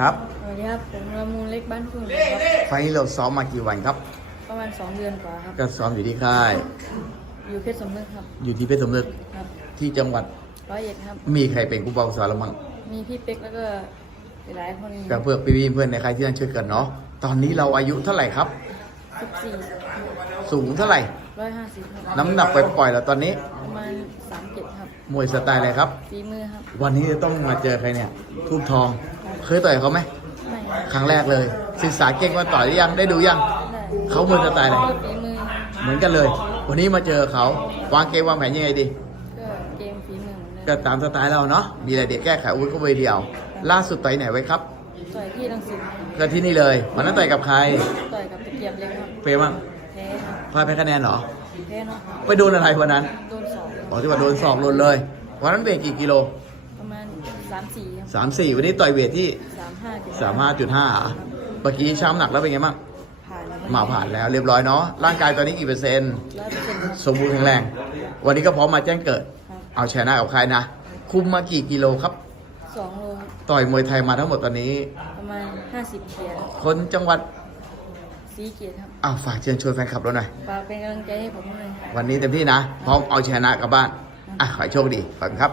ครับสวัสดีครับผมละมูลเล็กบ้านทุ่งครับไฟล์นี้เราซ้อมมากี่วันครับ ประมาณ2เดือนกว่าครับ ก็ซ้อมอยู่ที่ค่าย อยู่เพชรสมนึกครับ อยู่ที่เพชรสมนึกครับที่จังหวัดร้อยเอ็ดครับ มีใครเป็นผู้บังคับสอนเราบ้างมีพี่เป๊กแล้วก็หลายๆคนกับเพื่อนพี่ๆเพื่อนในใครที่นั่นช่วยกันเนาะตอนนี้เราอายุเท่าไหร่ครับ สิบสี่สูงเท่าไหร่ ร้อยห้าสิบครับน้ำหนักปล่อยๆแล้วตอนนี้ ประมาณสามเจ็ดครับมวยสไตล์อะไรครับ ฝีมือครับวันนี้จะต้องมาเจอใครเนี่ย ทูบทอง เคยต่อยเขาไหม ไม่ครั้งแรกเลย ศึกษาเก่งมาต่อยหรือยัง ได้ดูยัง ได้เขามวยสไตล์อะไรก็ฝีมือเหมือนกันเลย วันนี้มาเจอเขา วางเกมวางแผนยังไงดี ก็เกมฝีมือเหมือนก็เดิมตามสไตล์เราเนาะ มีอะไรเด็ดแก้ไขอาวุ้ยก็เวทีเอาล่าสุดต่อยไหนไว้ครับ ต่อยที่ลังสิตครับก็ที่นี่เลย วันนั้นต่อยกับใคร ต่อยกับตะเกียบเล็กครับเฟรมั้งแพ้ครับพลาดไปคะแนนเหรอ แพ้เนาะครับไปโดนอะไรวันนั้นโดนสองบอกที่ว่าโดนศอกหล่นเลยวันนั้นเวทกี่กิโลประมาณสามสี่ครับสามสี่วันนี้ต่อยเวทที่สามห้าสามห้าจุดห้าเมื่อกี้ช้ำหนักแล้วเป็นไงบ้างผ่านมาผ่านแล้วเรียบร้อยเนาะร่างกายตอนนี้กี่เปอร์เซ็นต์ ร้อยเปอร์เซ็นต์ครับสมบูรณ์แข็งแรง วันนี้ก็พร้อมมาแจ้งเกิด ครับเอาชนะกับใครนะ คุมมากี่กิโลครับ สองโลครับต่อยมวยไทยมาทั้งหมดตอนนี้ ประมาณห้าสิบเกียร์คนจังหวัด สีเกียร์ครับอ้าวฝากเชิญชวนแฟนคลับเราหน่อย ฝากเป็นกำลังใจให้ผมด้วยวันนี้เต็มที่นะ พร้อมเอาชนะกลับบ้าน อะ ขอให้โชคดีขอบคุณครับ